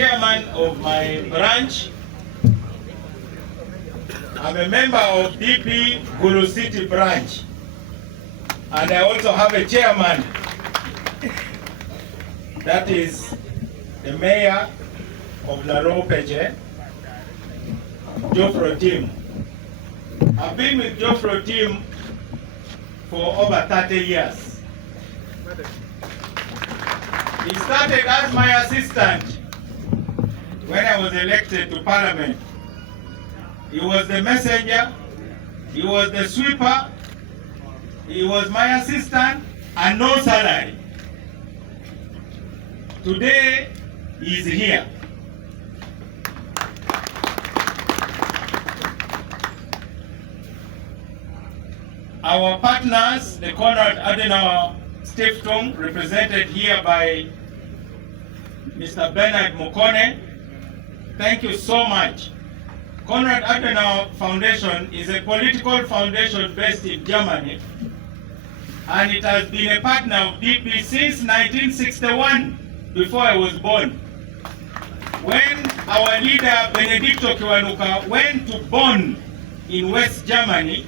chairman of my branch. I'm a member of DP Gulu City branch. And I also have a chairman. That is the mayor of Laropeche, Geoffrey Tim. I've been with Geoffrey Tim for over 30 years. He started as my assistant when I was elected to parliament. He was the messenger, he was the sweeper, he was my assistant, and no salary. Today, he is here. Our partners, the Konrad Adenauer Stiftung, represented here by Mr. Bernard Mukone, thank you so much. Konrad Adenauer Foundation is a political foundation based in Germany, and it has been a partner of DP since 1961, before I was born. When our leader Benedicto Kiwanuka went to Bonn in West Germany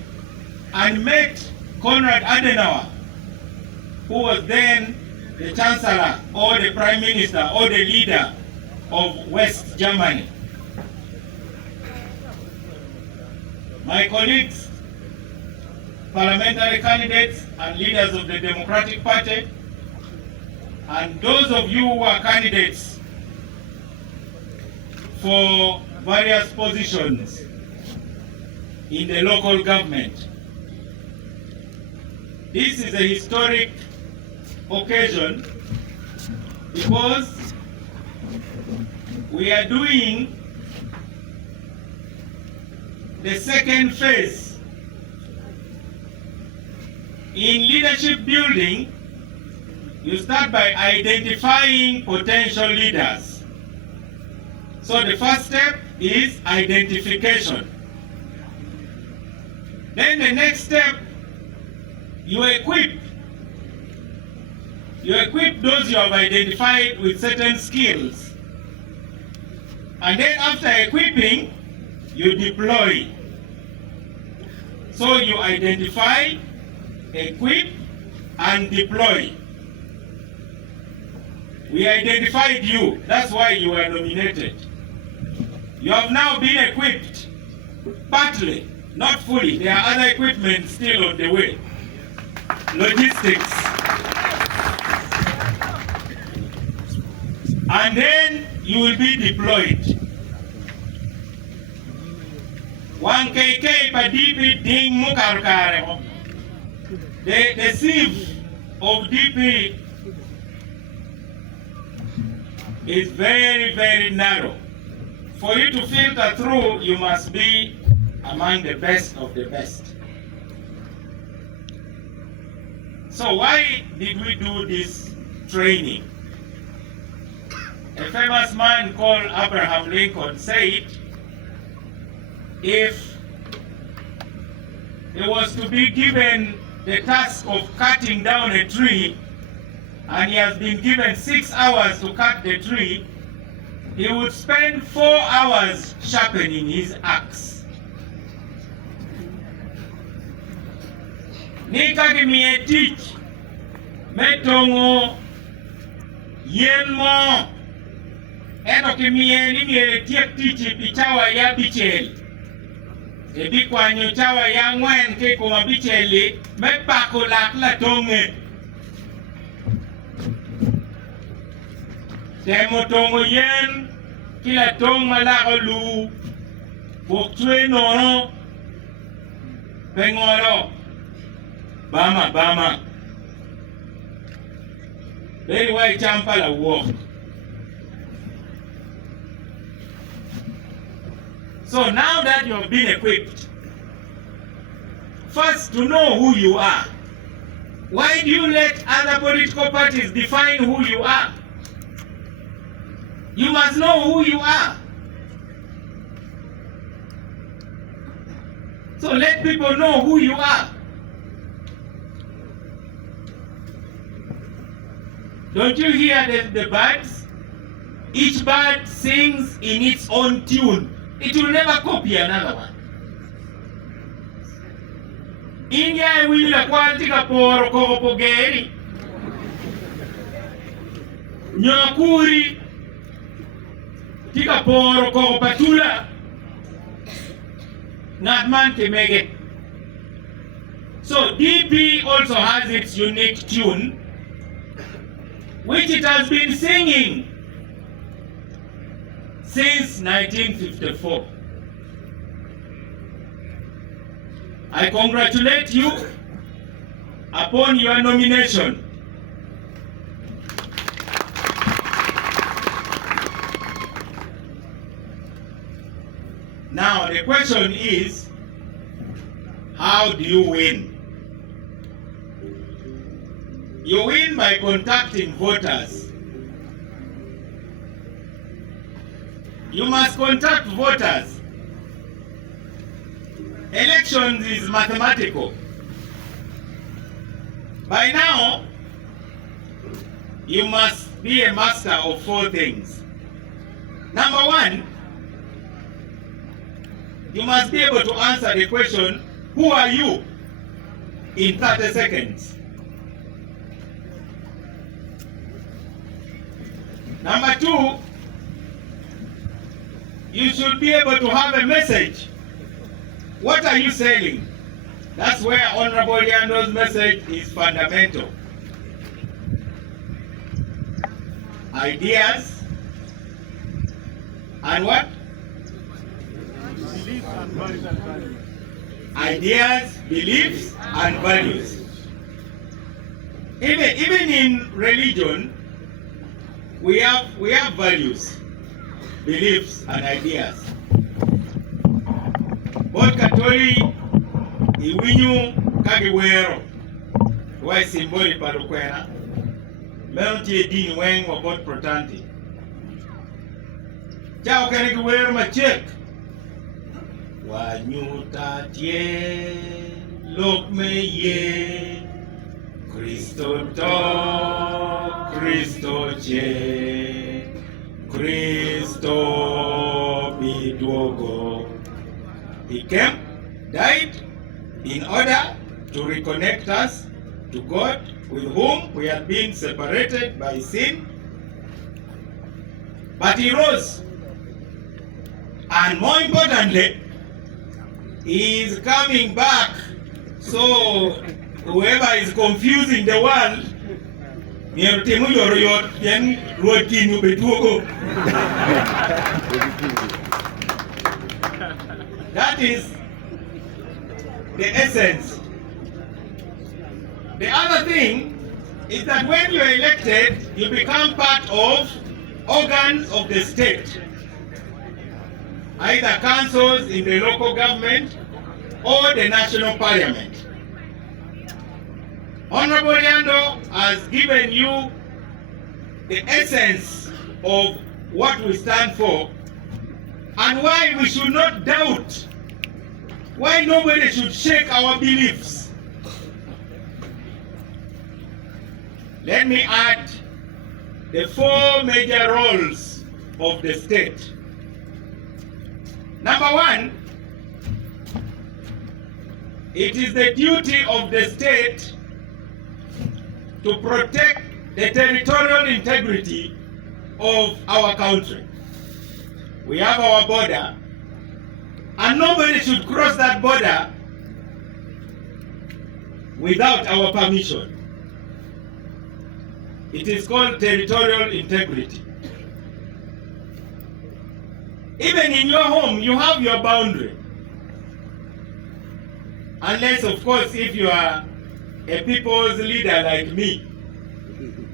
and met Konrad Adenauer, who was then the chancellor or the prime minister or the leader of West Germany. My colleagues, parliamentary candidates and leaders of the Democratic Party, and those of you who are candidates for various positions in the local government. This is a historic occasion because we are doing the second phase. In leadership building, you start by identifying potential leaders. So the first step is identification. Then the next step, you equip. You equip those you have identified with certain skills. And then after equipping, you deploy. So you identify, equip, and deploy. We identified you, that's why you were nominated. You have now been equipped, partly, not fully. There are other equipment still on the way. Logistics. And then you will be deployed. 1KK pa DP ding mukarkare. The sieve of DP is very, very narrow. For you to filter through, you must be among the best of the best. So why did we do this training? A famous man called Abraham Lincoln said, if he was to be given the task of cutting down a tree, and he has been given 6 hours to cut the tree, he would spend 4 hours sharpening his axe. Nika mi teach metongo yen mo eno kimie ni mi tiek tichi pichawa ya bichel. Ebi kwanyo chawa ya ngwen ke kuma bicheli me pako lak la tonge. Demo tongo yen kila tong malako lu pokchwe nono pengoro bama very well champa la walk. So now that you have been equipped, first to know who you are. Why do you let other political parties define who you are? You must know who you are. So let people know who you are. Don't you hear the birds? Each bird sings in its own tune. It will never copy another one. India wila kwantika poro kopo geri. Nyakuri tika poro kopo patula. Nadman kemege. So DP also has its unique tune, which it has been singing since 1954. I congratulate you upon your nomination. Now the question is, how do you win? You win by contacting voters. You must contact voters. Elections is mathematical. By now, you must be a master of 4 things. Number 1, you must be able to answer the question, who are you, in 30 seconds. Number 2, you should be able to have a message. What are you selling? That's where Honorable Yando's message is fundamental. Ideas and what? Ideas, beliefs, and values. Even in religion, we have values, beliefs, and ideas. Both Catholic, Iwinyu, Kagiwero, why symbolic parukwena, Melty Dean Wang or both Protanti. Chao Kagiwero Machek. Wanyuta tie, lok me ye, Christo to, Christo che, Christo bidogo. He came, died, in order to reconnect us to God, with whom we had been separated by sin. But he rose. And more importantly, he is coming back. So whoever is confusing the world, that is the essence. The other thing is that when you're elected, you become part of organs of the state, either councils in the local government or the national parliament. Honorable Yando has given you the essence of what we stand for and why we should not doubt, why nobody should shake our beliefs. Let me add the 4 major roles of the state. Number 1, it is the duty of the state to protect the territorial integrity of our country. We have our border, and nobody should cross that border without our permission. It is called territorial integrity. Even in your home, you have your boundary. Unless, of course, if you are a people's leader like me.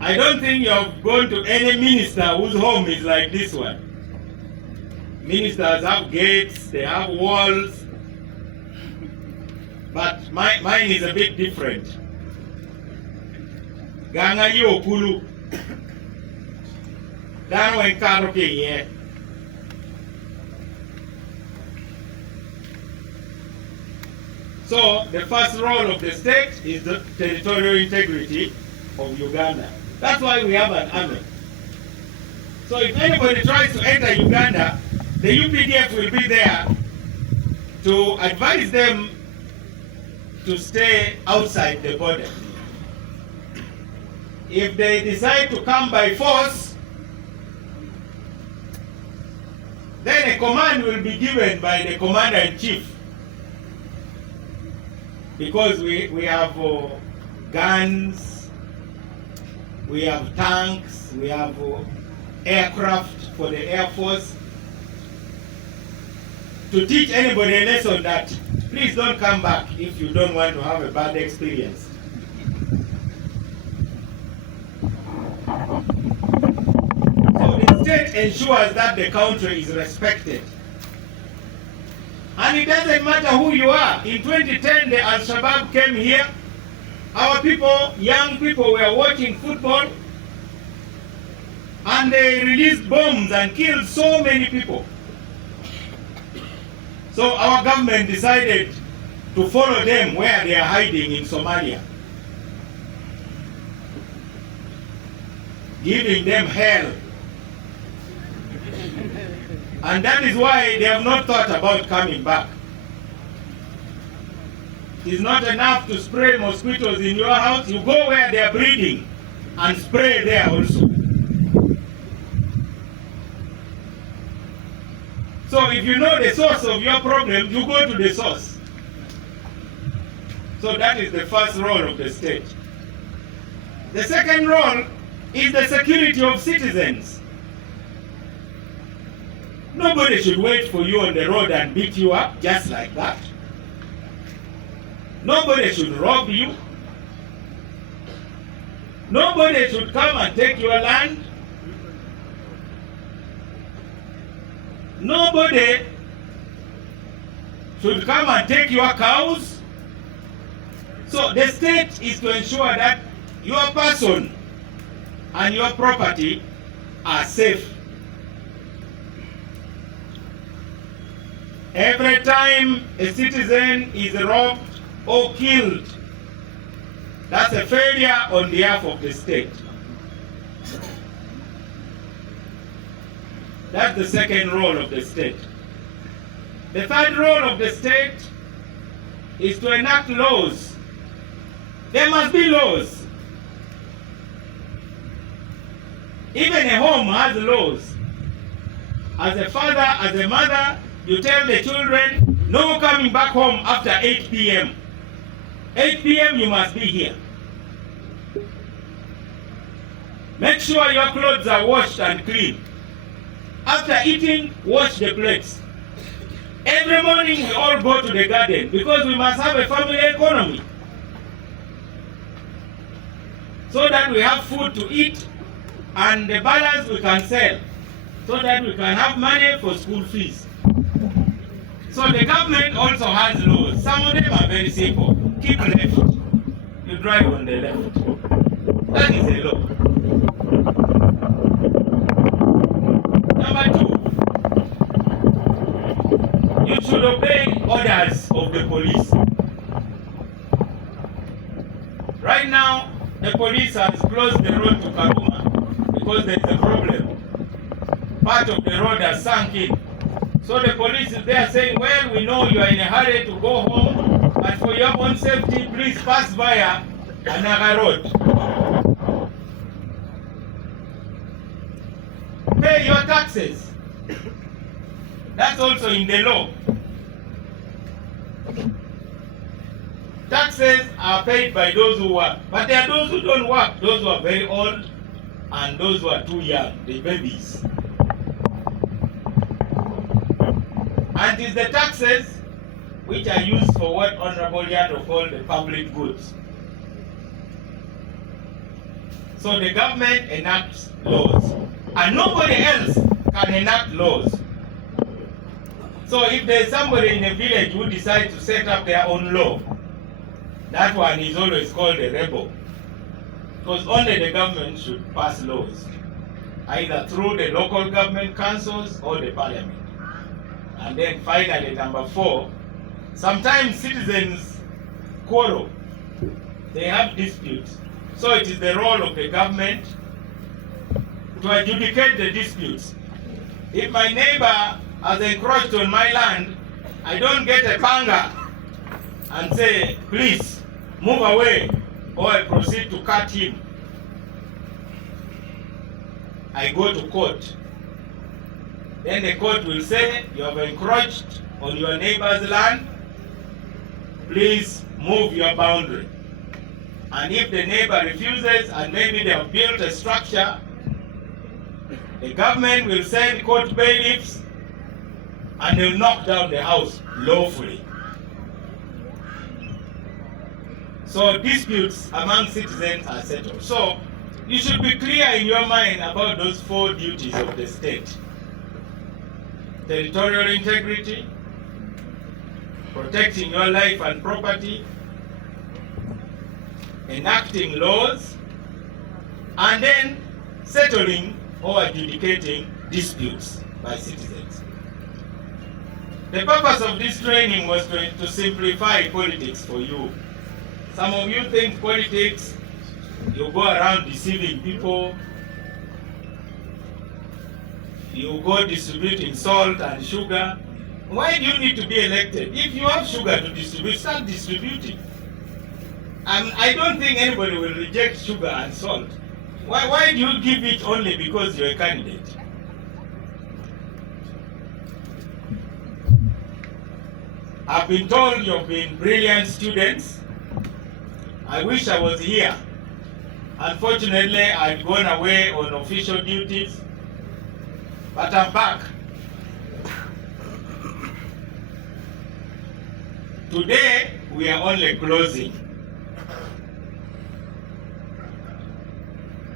I don't think you have gone to any minister whose home is like this one. Ministers have gates, they have walls, but mine is a bit different. Ganga yo kulu. Dan wen karo ke ye. So the first role of the state is the territorial integrity of Uganda. That's why we have an army. So if anybody tries to enter Uganda, the UPDF will be there to advise them to stay outside the border. If they decide to come by force, then a command will be given by the commander-in-chief, because we have guns, we have tanks, we have aircraft for the Air Force, to teach anybody a lesson that please don't come back if you don't want to have a bad experience. So the state ensures that the country is respected. And it doesn't matter who you are. In 2010, the Al-Shabaab came here. Our people, young people, were watching football, and they released bombs and killed so many people. So our government decided to follow them where they are hiding in Somalia, giving them hell. And that is why they have not thought about coming back. It is not enough to spray mosquitoes in your house. You go where they are breeding and spray there also. So if you know the source of your problem, you go to the source. So that is the first role of the state. The second role is the security of citizens. Nobody should wait for you on the road and beat you up just like that. Nobody should rob you. Nobody should come and take your land. Nobody should come and take your cows. So the state is to ensure that your person and your property are safe. Every time a citizen is robbed or killed, that's a failure on behalf of the state. That's the second role of the state. The third role of the state is to enact laws. There must be laws. Even a home has laws. As a father, as a mother, you tell the children, no coming back home after 8 p.m. 8 p.m. you must be here. Make sure your clothes are washed and clean. After eating, wash the plates. Every morning we all go to the garden because we must have a family economy. So that we have food to eat and the balance we can sell. So that we can have money for school fees. So the government also has laws. Some of them are very simple. Keep left. You drive on the left. That is a law. Number 2, you should obey orders of the police. Right now, the police has closed the road to Karuma because there is a problem. Part of the road has sunk in. So the police is there saying, well, we know you are in a hurry to go home, but for your own safety, please pass via another road. Pay your taxes. That's also in the law. Taxes are paid by those who work, but there are those who don't work, those who are very old, and those who are too young, the babies. And it is the taxes which are used for what Honorable Yado called the public goods. So the government enacts laws, and nobody else can enact laws. So if there's somebody in a village who decides to set up their own law, that one is always called a rebel. Because only the government should pass laws, either through the local government councils or the parliament. And then finally, number 4, sometimes citizens quarrel. They have disputes. So it is the role of the government to adjudicate the disputes. If my neighbor has encroached on my land, I don't get a panga and say, please move away, or I proceed to cut him. I go to court. Then the court will say, you have encroached on your neighbor's land, please move your boundary. And if the neighbor refuses, and maybe they have built a structure, the government will send court bailiffs and they'll knock down the house lawfully. So disputes among citizens are settled. So you should be clear in your mind about those 4 duties of the state: territorial integrity, protecting your life and property, enacting laws, and then settling or adjudicating disputes by citizens. The purpose of this training was to simplify politics for you. Some of you think politics, you go around deceiving people, you go distributing salt and sugar. Why do you need to be elected? If you have sugar to distribute, start distributing. I don't think anybody will reject sugar and salt. Why do you give it only because you're a candidate? I've been told you've been brilliant students. I wish I was here. Unfortunately, I've gone away on official duties, but I'm back. Today, we are only closing.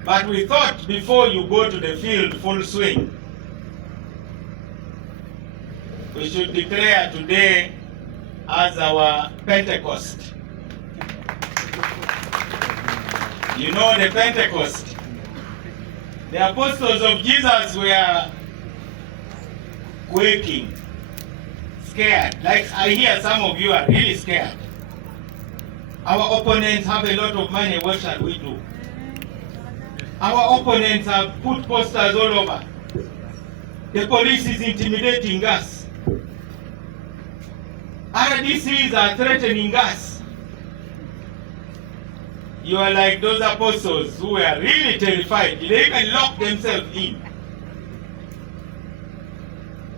But we thought before you go to the field full swing, we should declare today as our Pentecost. You know the Pentecost. The apostles of Jesus were quaking, scared. Like I hear some of you are really scared. Our opponents have a lot of money, what shall we do? Our opponents have put posters all over. The police is intimidating us. RDCs are threatening us. You are like those apostles who were really terrified. They even locked themselves in.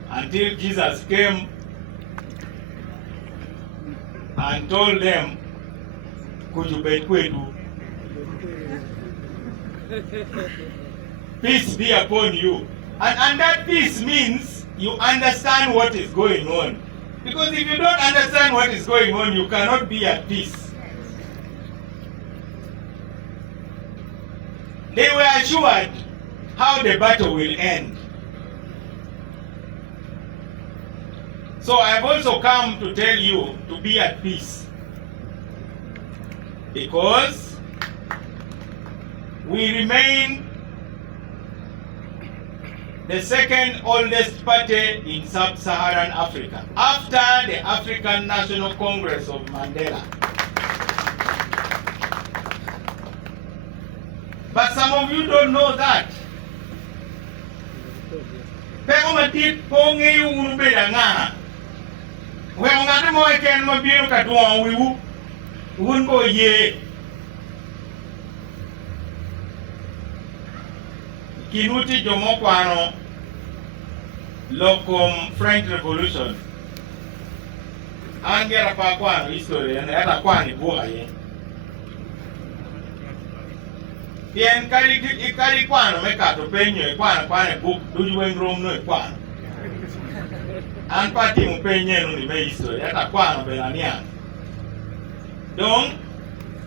Until Jesus came and told them, Kujubekwedu, peace be upon you. And that peace means you understand what is going on. Because if you don't understand what is going on, you cannot be at peace. They were assured how the battle will end. So I have also come to tell you to be at peace. Because we remain the second oldest party in sub-Saharan Africa, after the African National Congress of Mandela. But some of you don't know that. Pegomatit ponge urubeda nga. We ngade mo eken mo biru kadwa wiwu. Unbo ye. Kinuti jomo kwano lokom French Revolution. Angera pa kwano history and era kwani buha ye. Bien kari kwano me kato penyo kwano book duju wengrom no kwano. An pati mo penye no ni me history eta kwano belania. Dong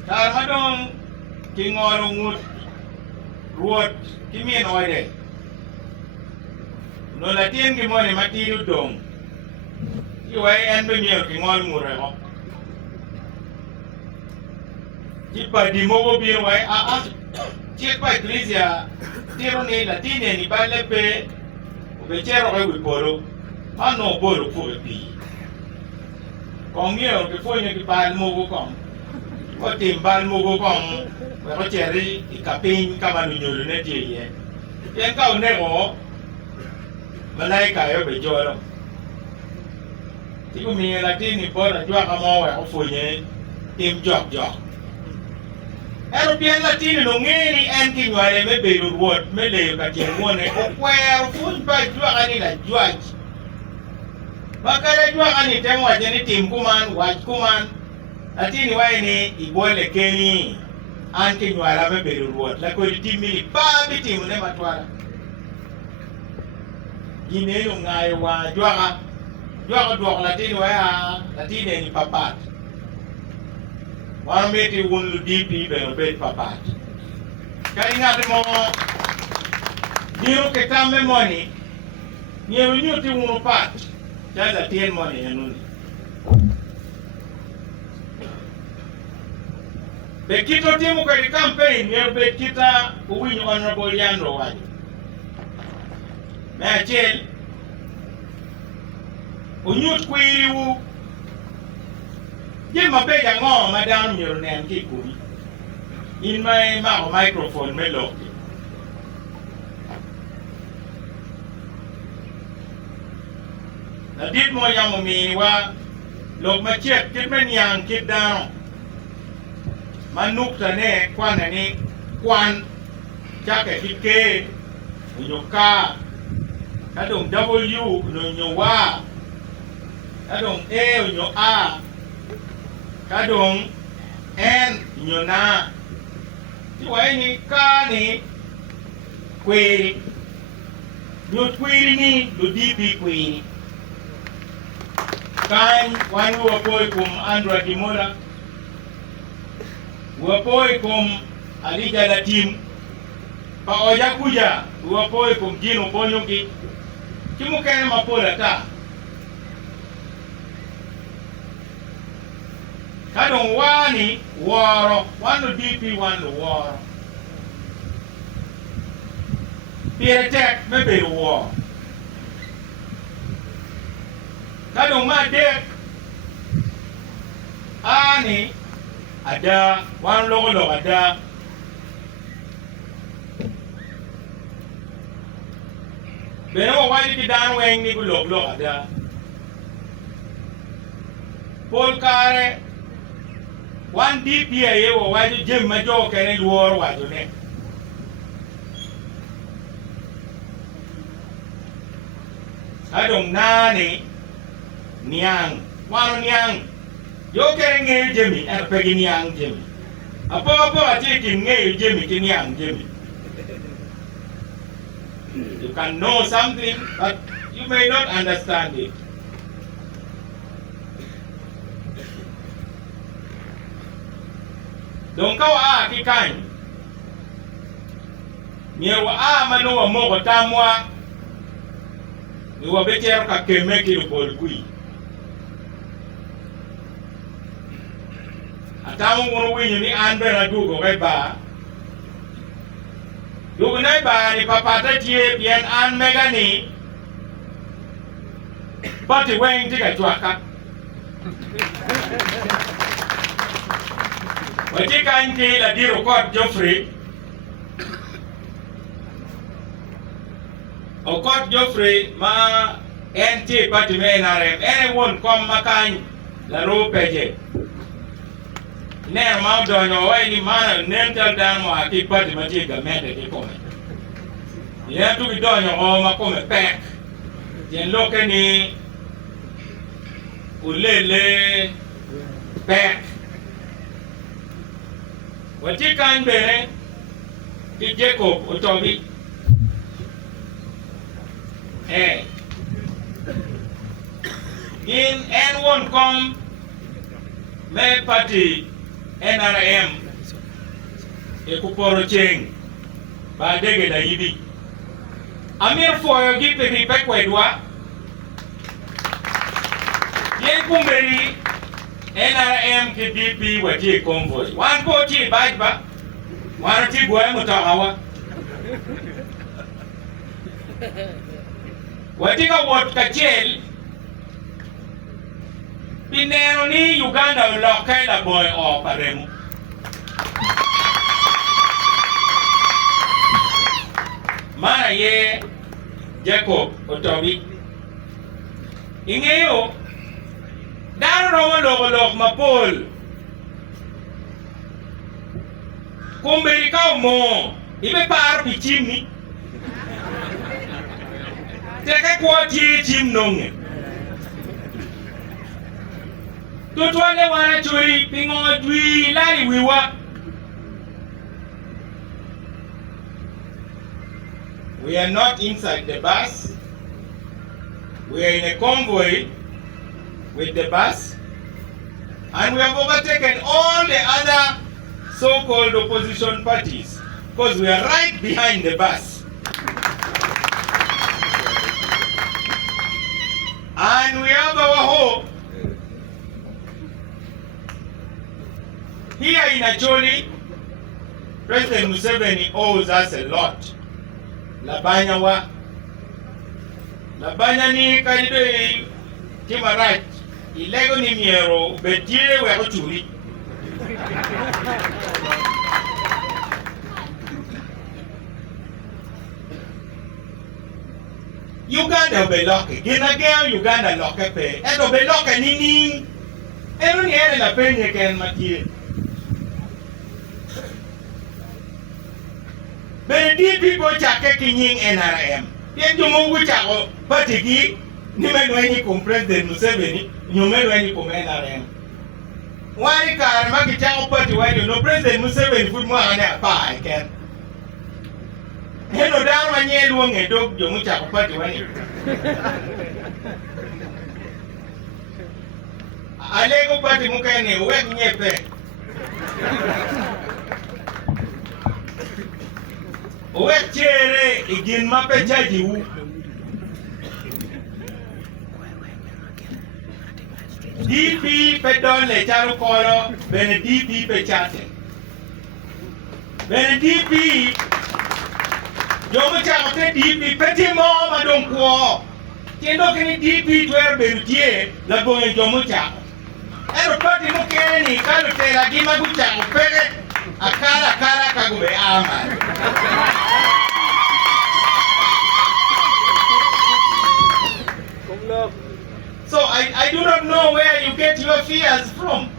tarmadong kingoro ngut ruot kimien oide. No latien kimone matiru dong. Iwai en be mier kingol mure ho. Kipa di mogo bir wai Chiek pa iglesia tiro ni latine ni balepe ubechero ke wiporo ano boro fu epi. Kongio ke fonye ki bal mogo kong. Ko tim bal mogo kong ko cheri ikapin kama nyoro ne tie ye. Yan ka unego, malay kayo bejolo. Tigo mi Latin ni por jwa ka mo wa ofunye tim jok. European Latin no ngeni en ki nwale me beru ruot me le ka tiengone o kwero fun pa jwa ani la jwa. Bakara jwa ani temo ajeni tim kuman wach kuman. Latin wa ni ibole keni an ki nwala me beru ruot la ko timini pa bitim ne matwala. Gineno ngai wa jwa dwok Latin wa ya Latin ni papat. Wan meti wun DP be bet papat. Kaya ngati mo niyo ketame money. Niyo ti wun pat. Jada tien money yanuni. Be kito timu kwa campaign niyo be kita uwinyo honorable Yandro wani. Me achel unyut kwiriwu Jima beja ngo madam nyoro ne anki kumi. In my microphone me loki. Na dit mo yamu mi wa lok ma chet kit men yang kit down. Manuk ta ne kwan ani kwan chake kike unyoka kadong W unyowa kadong A unyo A kadong N nyona tiwa ni ka ni kweri nyot kweri ni do DP kweri kan wan wapoy kum Andra Dimola wapoy kum Alija Latim pa oja kuja wapoy kum Jino Ponyoki kimu kene mapola ta kadong wani woro wano DP wano woro pire tek mebe woro kadong ma dek ani ada wan logo ada beno wani ki dan weng ni log ada pol kare One DP ye wo waju jem ma jo kene luor waju ne. Adong nani niang, wano niang. Yo kene nge jemi, pegi niang jemi. Apa aja ki nge jemi ki niang jemi. You can know something, but you may not understand it. Don't go ki kain. Nyewa manu wa mo tamwa. Ni wa betero ka kemeki lupol kui. Atamu ngono winyo ni anbe na dugo kay ba. Dugo na ba ni papata tie bien an megani. Bati weng tika chwaka. Wajika nti la diro kwa Geoffrey. Okot Geoffrey ma NT party me NRM. Anyone come makany la ro peje. Ne ma donyo wa ni mana nental dan mo aki party ma ti gamete ti kome. Ye tu bi donyo o ma kome pek. Yen loke ni ulele pek. Wajika nbere ki Jacob Otobi. In N1 come me party NRM kuporo cheng ba dege da yibi. Amir foyo gipe ni pekwedwa. Ye kumberi NRM ki DP waji convoy. Wan po ti bajba. Wan ti goy mutahawa. Watika wot kachel. Pinero ni Uganda ulokai la boy o paremu. Mana ye Jacob Otobi. Ingeo daro log mapol. Kumberi ka mo ibe par pichimni. Teka kwa chim nonge. Tutwale wana chui pingo dwi lari wiwa. We are not inside the bus. We are in a convoy with the bus. And we have overtaken all the other so-called opposition parties because we are right behind the bus. And we have our hope here in Acholi. President Museveni owes us a lot. Labanya ni kaido kimarat ilego ni miero betie we ochuri. Uganda beloke gina gel Uganda loke pe edo beloke nini ero ni ere la penye ken matie. DP go chake kinying NRM. Ye jumo wuchako patiki ni menweni kum President Museveni nyumenweni kum NRM. Wari kar magichako pati wadi no President Museveni fut mwa ane apa ken. Heno daru manye luonge dog jumu chako pati wani. Alego pati mukene uwek nyepe. Chere igin mapecha jiwu. DP pedon le charu koro bene DP pechate. Bene DP jomo chakote DP peti mo madon kuo. Tiendo kini DP tuer berutie la bonge jomo chako. Ero pati mukene ni kalu tera gima guchako pege akara kagube aman. So I do not know where you get your fears from.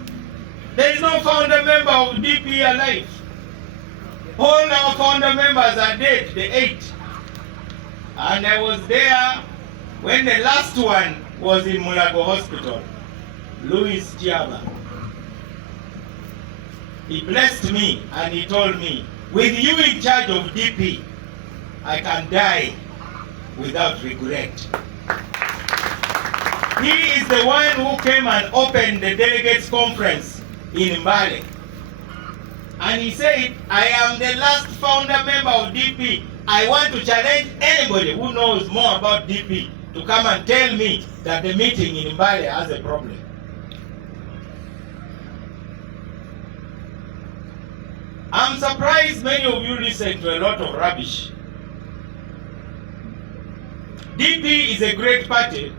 There is no founder member of DP alive. All our founder members are dead, the 8. And I was there when the last one was in Mulago Hospital, Louis Chiaba. He blessed me and he told me, with you in charge of DP, I can die without regret. He is the one who came and opened the delegates conference in Mbale. And he said, I am the last founder member of DP. I want to challenge anybody who knows more about DP to come and tell me that the meeting in Mbale has a problem. I'm surprised many of you listen to a lot of rubbish. DP is a great party,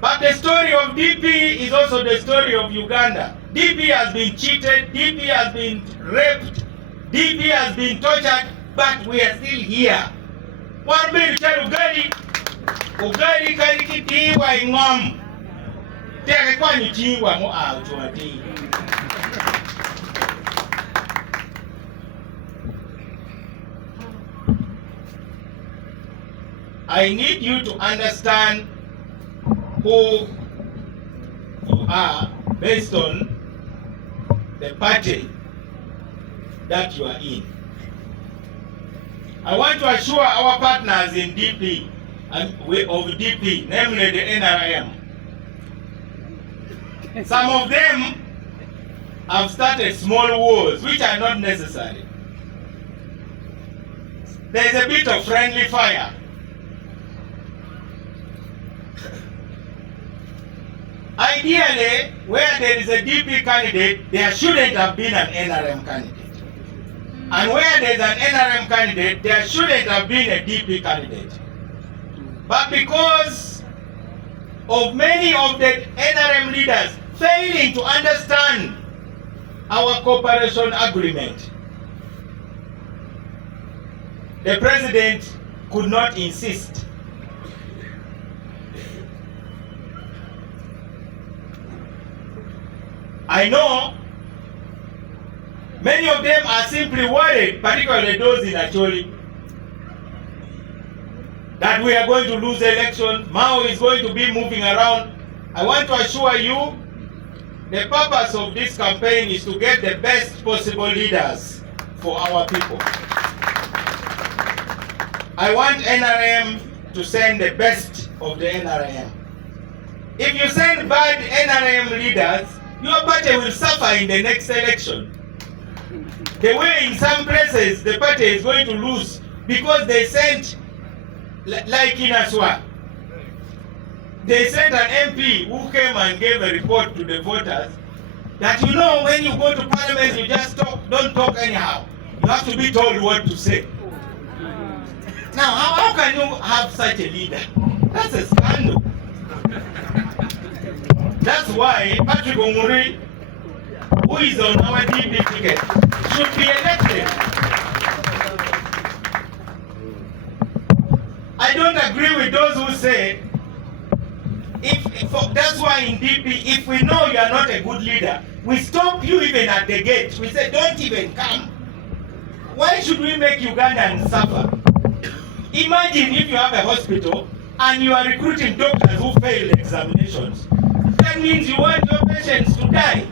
but the story of DP is also the story of Uganda. DP has been cheated, DP has been raped, DP has been tortured, but we are still here. Warbiri cha ugali kali kitiwa ingom. Tere kwa nyutiwa mo automati. I need you to understand who you are based on the party that you are in. I want to assure our partners in DP and of DP, namely the NRM. Some of them have started small wars which are not necessary. There is a bit of friendly fire. Ideally, where there is a DP candidate, there shouldn't have been an NRM candidate. And where there is an NRM candidate, there shouldn't have been a DP candidate. But because of many of the NRM leaders failing to understand our cooperation agreement, the president could not insist. I know many of them are simply worried, particularly those in Acholi, that we are going to lose the election. Mao is going to be moving around. I want to assure you, the purpose of this campaign is to get the best possible leaders for our people. I want NRM to send the best of the NRM. If you send bad NRM leaders, your party will suffer in the next election. The way in some places the party is going to lose because they sent, like in Aswa, they sent an MP who came and gave a report to the voters that, you know, when you go to parliament, you just talk, don't talk anyhow. You have to be told what to say. Now, how can you have such a leader? That's a scandal. That's why Patrick Omuri, who is on our DP ticket, should be elected. I don't agree with those who say, that's why in DP, if we know you are not a good leader, we stop you even at the gate. We say, don't even come. Why should we make Ugandans suffer? Imagine if you have a hospital and you are recruiting doctors who failed examinations. That means you want your patients to die.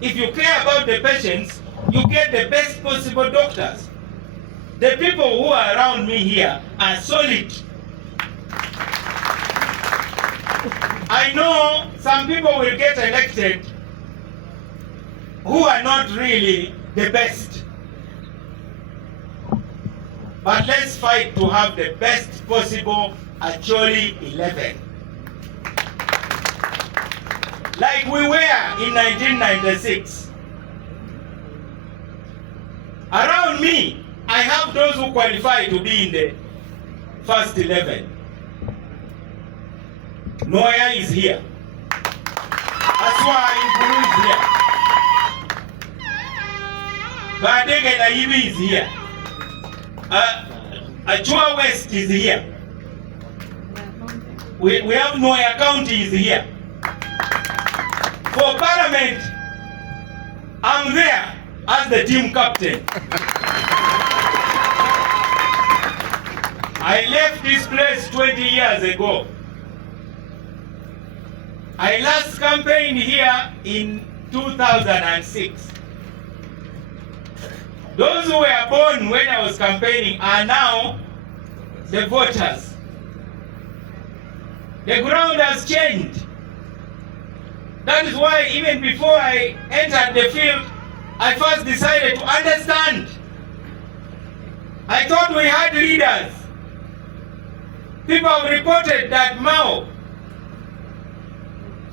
If you care about the patients, you get the best possible doctors. The people who are around me here are solid. I know some people will get elected who are not really the best. But let's fight to have the best possible Acholi 11. Like we were in 1996. Around me, I have those who qualify to be in the first 11. Noya is here. Aswa Inkuru is here. Badege Naibi is here. Achua West is here. We have Noya County is here. For Parliament, I'm there as the team captain. I left this place 20 years ago. I last campaigned here in 2006. Those who were born when I was campaigning are now the voters. The ground has changed. That is why even before I entered the field, I first decided to understand. I thought we had leaders. People have reported that Mao,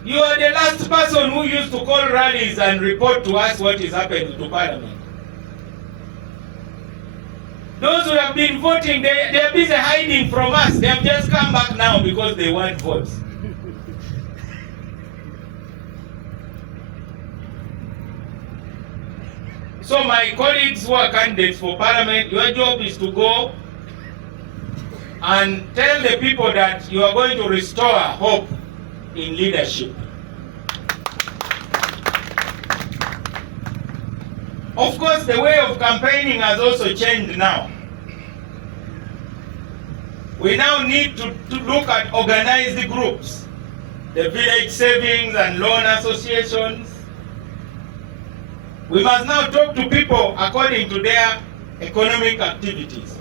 you are the last person who used to call rallies and report to us what is happening to Parliament. Those who have been voting, they are busy hiding from us. They have just come back now because they want votes. So my colleagues who are candidates for Parliament, your job is to go and tell the people that you are going to restore hope in leadership. Of course, the way of campaigning has also changed now. We now need to look at organized groups, the village savings and loan associations. We must now talk to people according to their economic activities.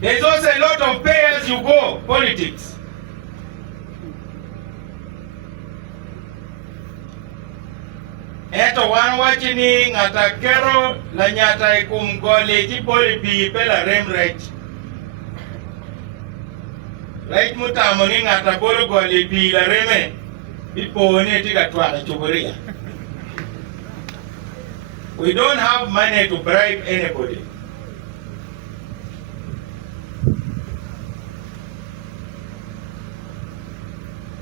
There is also a lot of pay-as-you-go politics. Eto wan wachini ng'ata kero la nyata ikum gole tipoli pi pela rem rech. Rech mutamo ni ng'ata bolo gole pi la reme ipo ne tika twala chuburia. We don't have money to bribe anybody.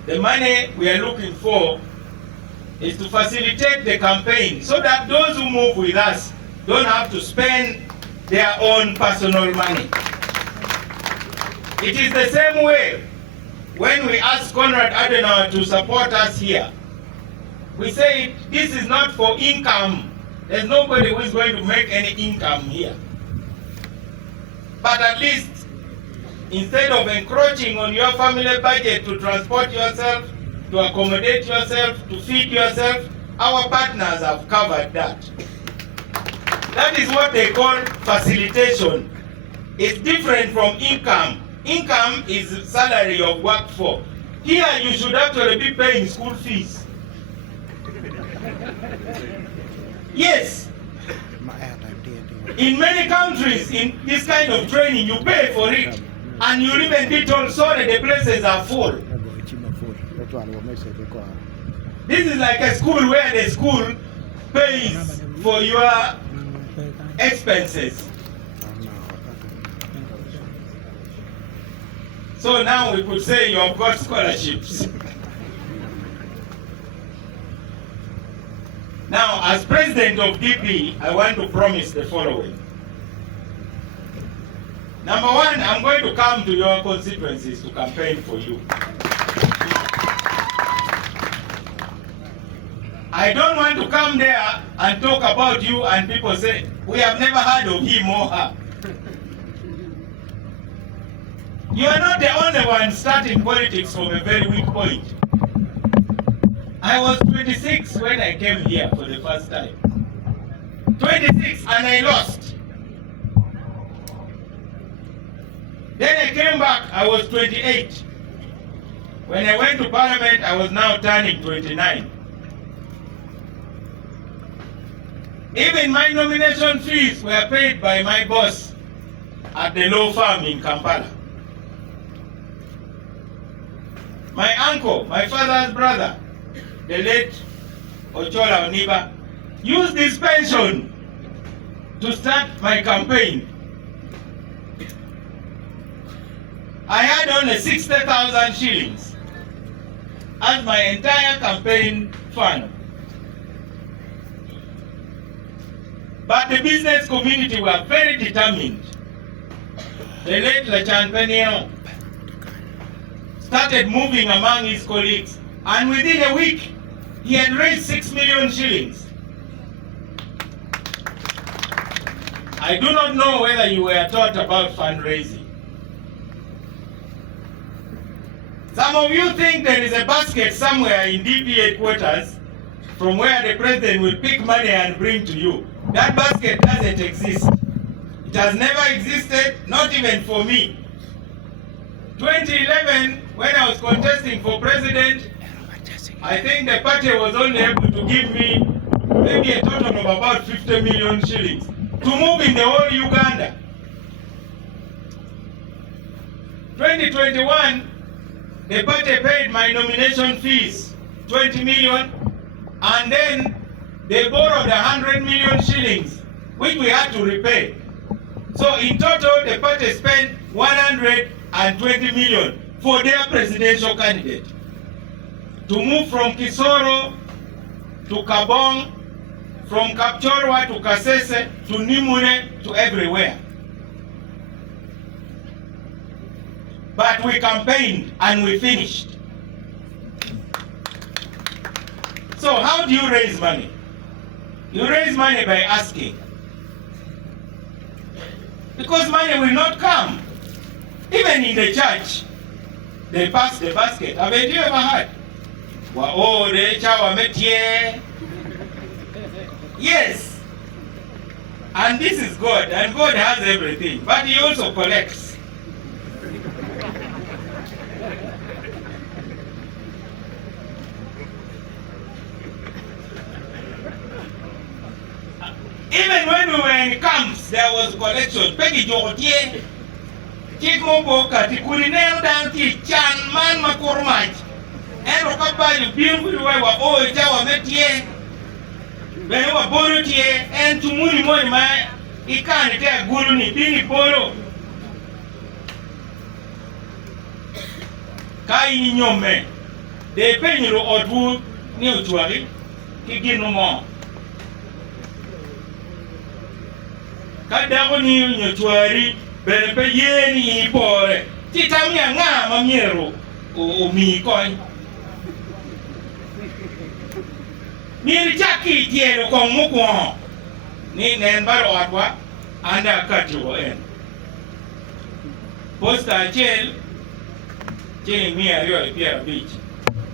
The money we are looking for is to facilitate the campaign so that those who move with us don't have to spend their own personal money. It is the same way when we ask Konrad Adenauer to support us here. We say this is not for income. There's nobody who is going to make any income here. But at least, instead of encroaching on your family budget to transport yourself, to accommodate yourself, to feed yourself, our partners have covered that. That is what they call facilitation. It's different from income. Income is salary of work for. Here you should actually be paying school fees. Yes. In many countries, in this kind of training, you pay for it. And you even be told, sorry, the places are full. This is like a school where the school pays for your expenses. So now we could say you have got scholarships. Now, as president of DP, I want to promise the following. Number one, I'm going to come to your constituencies to campaign for you. I don't want to come there and talk about you and people say, we have never heard of him or her. You are not the only one starting politics from a very weak point. I was 26 when I came here for the first time. 26 and I lost. Then I came back, I was 28. When I went to Parliament, I was now turning 29. Even my nomination fees were paid by my boss at the law firm in Kampala. My uncle, my father's brother, the late Ochola Oniba, used this pension to start my campaign. I had only 60,000 shillings as my entire campaign fund. But the business community were very determined. The late Lachan Peniel started moving among his colleagues, and within a week, he had raised 6 million shillings. I do not know whether you were taught about fundraising. Some of you think there is a basket somewhere in DP headquarters from where the president will pick money and bring to you. That basket doesn't exist. It has never existed, not even for me. 2011, when I was contesting for president, I think the party was only able to give me maybe a total of about 50 million shillings to move in the whole Uganda. 2021, the party paid my nomination fees, 20 million, and then they borrowed 100 million shillings, which we had to repay. So in total, the party spent 120 million for their presidential candidate to move from Kisoro to Kabong, from Kapchorwa to Kasese to Nimure to everywhere. But we campaigned and we finished. So how do you raise money? You raise money by asking. Because money will not come. Even in the church, they pass the basket. Haven't you ever heard? Yes. And this is God, and God has everything, but He also collects. Even when we were in camps, there was collection. Peggy Jordier, Chikmo Katikuri, Danti, Chan, Man Makormach, and Rokaba, you beautiful way, oh, Jawa Metier, when you were Borutier, and to Muni Monima, he can't take Guruni, Bini Polo. Kai Nyome, they pay you or do new to Kiki no more. kada ko ni nyochwari bere pe yeni ni pore ti tam ya nga ma miero o mi koy ni chaki tiero ko mu ko ni nen baro atwa anda katu en posta chel chini mia yo pia beach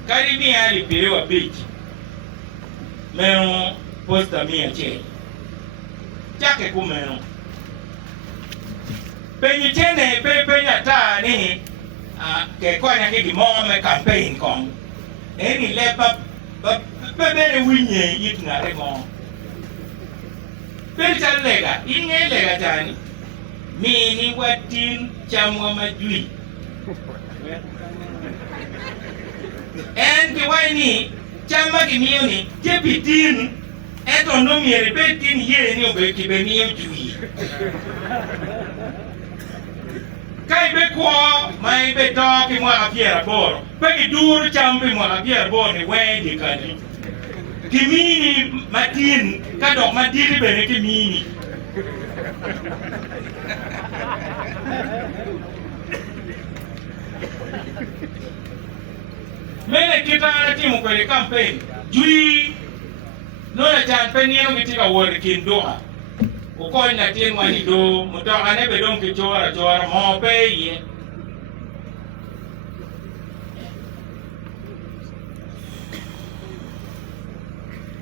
kari mia ali pia beach meno posta mia chel chake kumeno penyi chene penya ta ni ke kwanya ke gimo me campaign kong eni lepa bere winye yit ngare mo per chalega inge lega tani mini watin chamwa majui en ki wani chama ki mioni jepitin eto no miere betin ye ni obe ki be ni jui kai be ko mai be to ki mo apiera bor pe ki dur chambi mo apiera bor ni wendi kadi kimini matin ka dok matin be ni kimini mene kita na timu kwa campaign jui no na chan pe ni no kitika wor kin doa uko na tin wani do muto ane be dom ki chora mo pe ye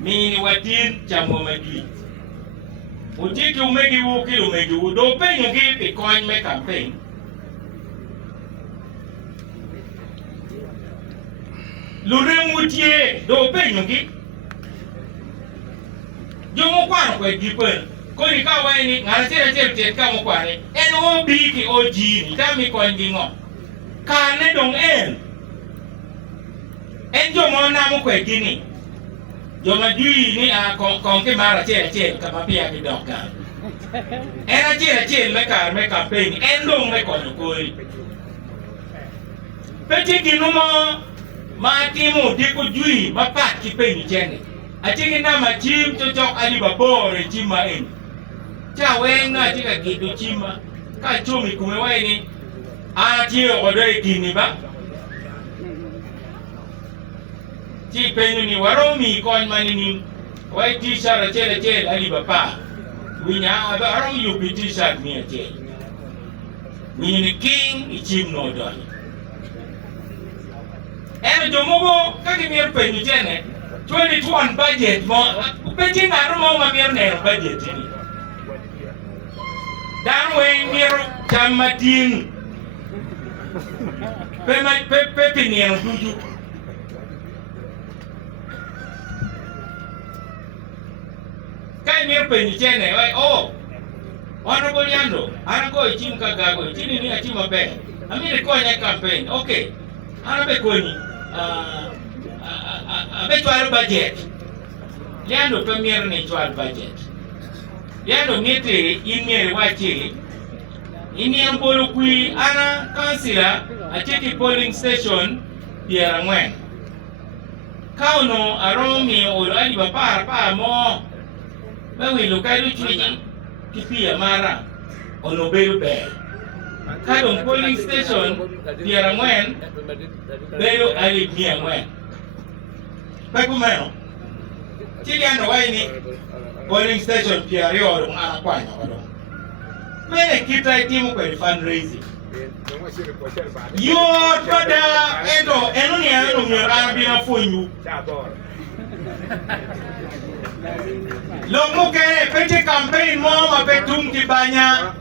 mini watin chamo magi utiki umegi wuki umegi do pe ngi pe coin me campaign lure mutie do pe ngi jomo kwano kwa dipen ko ni ka wai ni ngara chere ka mo kwani en o bi ki o ji ni ta mi ko ndingo ka ne dong en jomo na mo kwa gini joma jui ni a kon ke mara chere ka ma pia ki doka en a chere me campaign en dong me ko ko peti ginu mo ma timu di ko jui ma pat ki pe ni chene achiki na machim chochok ali babore chima en cha wenga chika kitu chima ka chumi kumewahi ni atio odoi kini ba chi penyu ni waromi kon manini wai t-shirt chele ali baba winya aba arom yupi t-shirt ni achele winya ni king ichim no don ene jomogo kakimir penyu chene 21 budget mo peti ngaro mo mamier ne budget ni dan we mier chamatin pe pinien dudu kai mier pe ni chene wai honorable yando ana ko ichim kagago chini ni achima be amire ko nya campaign okay ana be ko ni abetual budget liando premier ni tual budget liando ngete inmiere wachi ini ambolo kui ana councilor acheki polling station biara ngwen kauno aromi olali bapara pa mo bawi lokaido chiji kipia mara onobelu be kadon polling station biara ngwen belo ali bia ngwen Pegumeno, Chiliano Waini, polling station Pierre or Anaquana. Many keep I team with fundraising. Your brother, Edo, and only I know your Arabia for you. Lomuke, petty campaign, Mama Petum Kibanya,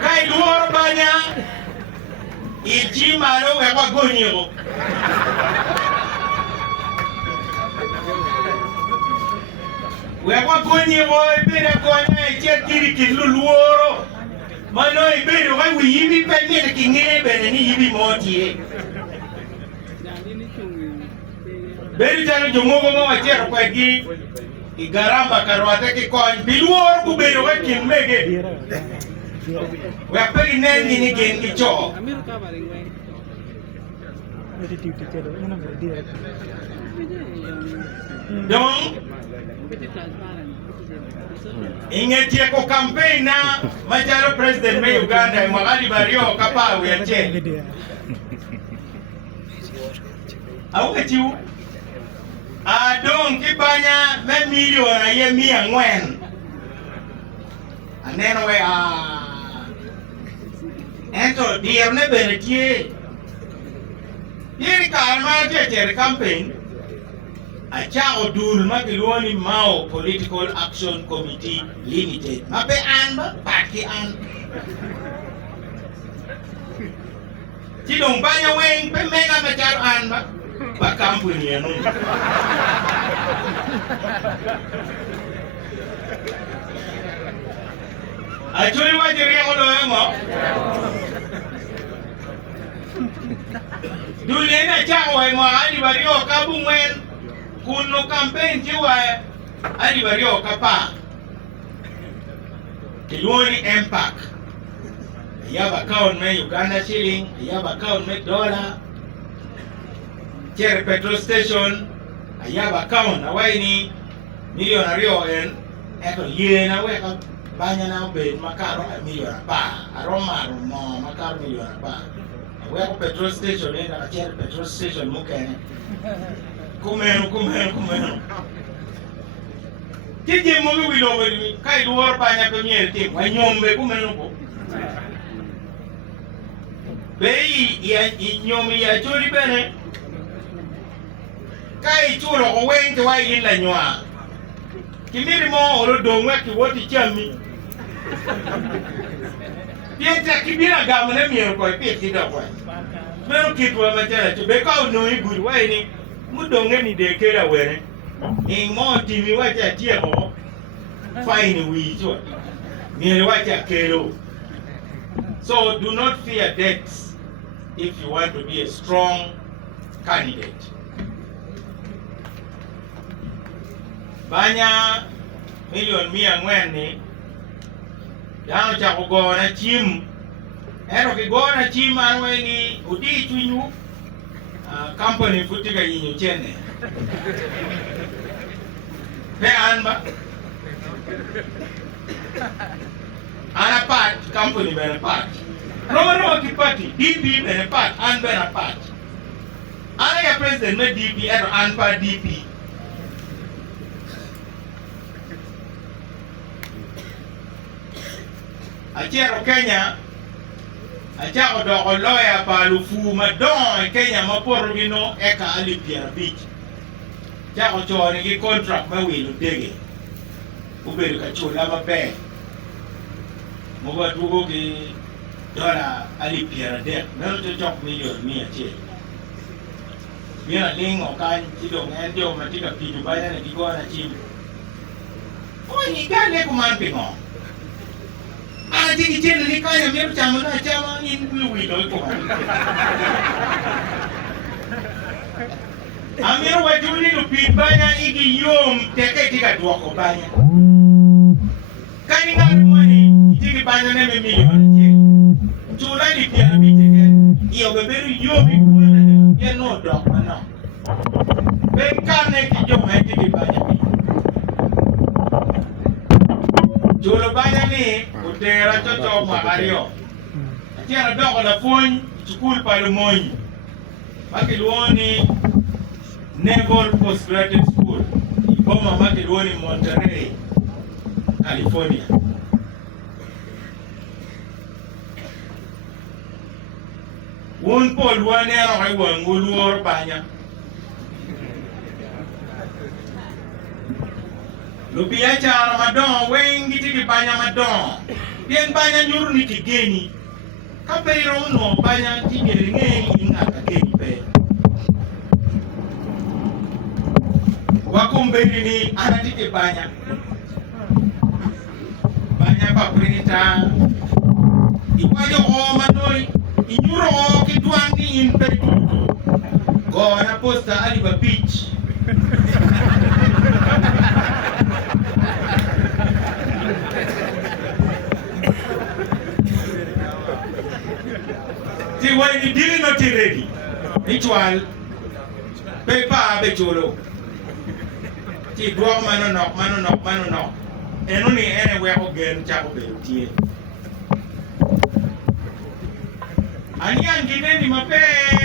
Kai Duor Banya, Ijimaro, Ewagonio. We are going to be a king in Luluoro. Mano, why we even pay the king and even more tea. Very time to move on a chair quite deep. Igaramba Karawataki coin, Biluor who be working make it. We are paying name again, the jaw. Don't. ingetie ko campaign na machalo president me Uganda mwakali bario kapa uyache awukechiu adong kibanya me million aye 400 aneno we ento dier ne benetie yiri karma jeter campaign achao dul magiluoni Mao Political Action Committee Limited mabe anba paki an tidong banya weng pe mega machar anba ba company anu Acholi wajiri ngodo mo dulena chao mo ali bario kabungwen kuno campaign jiwa ali bario kapa kiloni impact yaba account me Uganda shilling yaba account me dollar cher petrol station yaba account awaini million ario en eto yena we ka banya na be makaro million pa aroma mo makaro million pa we ko petrol station enda cher petrol station mukene kumeno tije mo wi lo we kai duor banya pe miel tim wa nyombe kumeno ko bei ya nyomi ya chori bene kai chulo ko wen to wa yin la nywa kimiri mo oro dongwa ki woti chami pieta kibira gamne miel ko pieti da kwa mero kitwa matera to be ka no iguri wa ni mudonge ni de kera were ni mo timi wa cha tiego fine we jo ni wa cha kero. So do not fear death if you want to be a strong candidate. Banya million 400 ni dano cha kugona chim ero kigona chim anwe ni udi chunyu company futiga yinyu chene pe anba ana part company bene part no ki party DP bene part an bene part ana ya president me DP ero an pa DP achero Kenya acha odoko loya palufu madon Kenya maporo gino eka ali Pierre Beach cha ochone gi contract ma wilo dege ubedo ka chula mabe mogo dugo gi dola ali Pierre de no to chok million 100 mira lingo kan tido ndio matika pidu baya na gigona chini oni gane kumanpingo ana tiki chini ni kaya mero chama na chama in wilo ko amiro wajuli no pibanya igi yom teke tika duoko banya kani ngari mwani tiki banya neme milioni chula ni pia biteke iyo beberu yomi kuwana ya no dog mana be kane ki joma tiki banya Jolo banya ni utera chocho magario. Atiara doko la fony chukul palumoni. Makiluoni Naval Postgraduate School. Iboma makiluoni Monterey, California. Won Paul wane ay wanguluor banya. Lupia cha Ramadan wengi tiki banya madon. Bien banya nyuru ni kigeni. Kapeiro no banya tiki ngeni ingaka geni pe. Wakumbeni ni anatiki banya. Banya paprita. Iwajo o manoi. Inyuro o kitwangi inpetu. Go na posta aliba beach. When you did not ready, ritual, paper, becholo. Ti dog mano knock. enoni ene weko gen chako bedo tie. Ania ngine ni maber